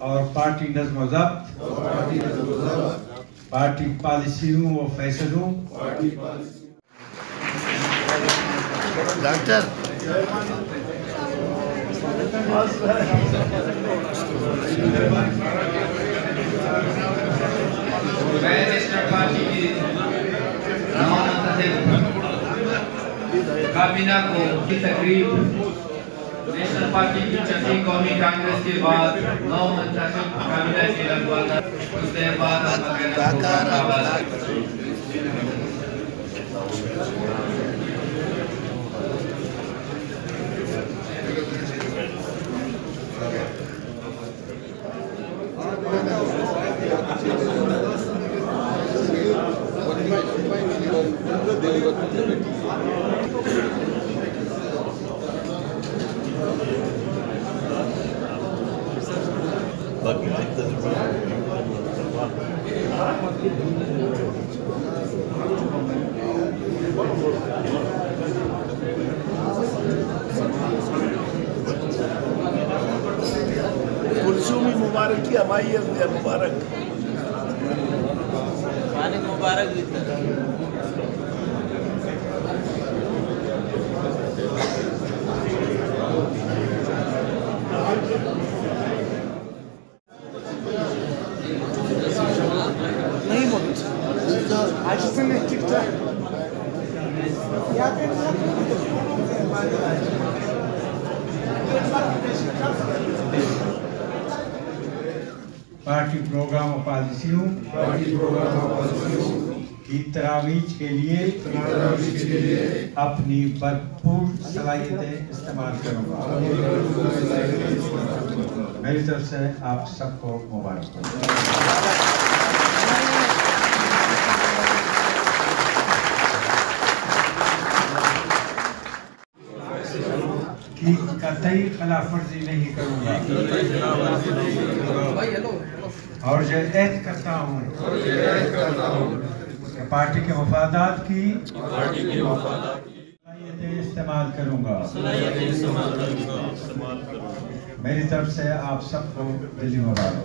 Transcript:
और पार्टी नज़्म ज़ब्त, पार्टी पॉलिसियों और फैसलों, डॉक्टर नेशनल पार्टी की काबीना को की तकरीब नेशनल पार्टी की छठी कौमी कांग्रेस के बाद 9 मुंतखब काबीना के लगभग उसके बाद कुर्सियों मुबारक की हमारी मुबारक मुबारक नहीं बोलते आज से नहीं टिकता पार्टी प्रोग्राम और पॉलिसियों की तरावीज के लिए अपनी भरपूर सलाहियतें इस्तेमाल करूँगा। मेरी तरफ से आप सबको मुबारक। की कतई खिलाफवर्जी नहीं करूँगा और जो ऐद करता हूँ कि पार्टी के मफादात की इस्तेमाल करूँगा। मेरी तरफ से आप सबको दिली मुबारक।